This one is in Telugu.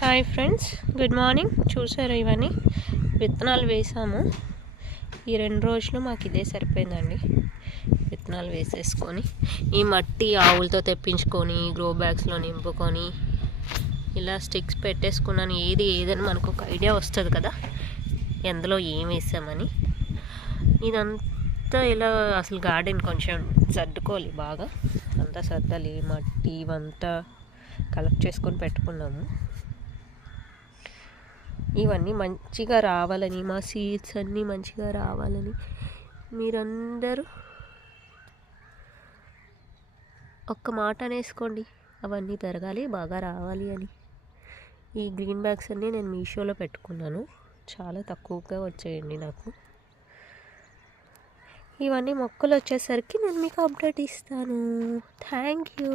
Hi friends, good morning. చూసారు, ఇవన్నీ విత్తనాలు వేసాము. ఈ 2 రోజులు మాకు ఇదే సరిపోయిందండి. విత్తనాలు వేసేసుకొని ఈ మట్టి ఆవులతో తెప్పించుకొని గ్రో బ్యాగ్స్లో నింపుకొని ఇలా స్టిక్స్ పెట్టేసుకున్నాను. ఏదని మనకు ఒక ఐడియా వస్తుంది కదా, ఎందులో ఏం వేసామని. ఇదంతా ఇలా అసలు గార్డెన్ కొంచెం సర్దుకోవాలి, బాగా అంతా సర్దాలి. మట్టి ఇవంతా కలెక్ట్ చేసుకొని పెట్టుకున్నాము. ఇవన్నీ మంచిగా రావాలని, మా సీడ్స్ అన్నీ మంచిగా రావాలని మీరందరూ ఒక్క మాట అనేసుకోండి, అవన్నీ పెరగాలి, బాగా రావాలి అని. ఈ గ్రీన్ బ్యాగ్స్ అన్నీ నేను మీషోలో పెట్టుకున్నాను, చాలా తక్కువగా వచ్చాయండి నాకు. ఇవన్నీ మొక్కలు వచ్చేసరికి నేను మీకు అప్డేట్ ఇస్తాను. Thank you.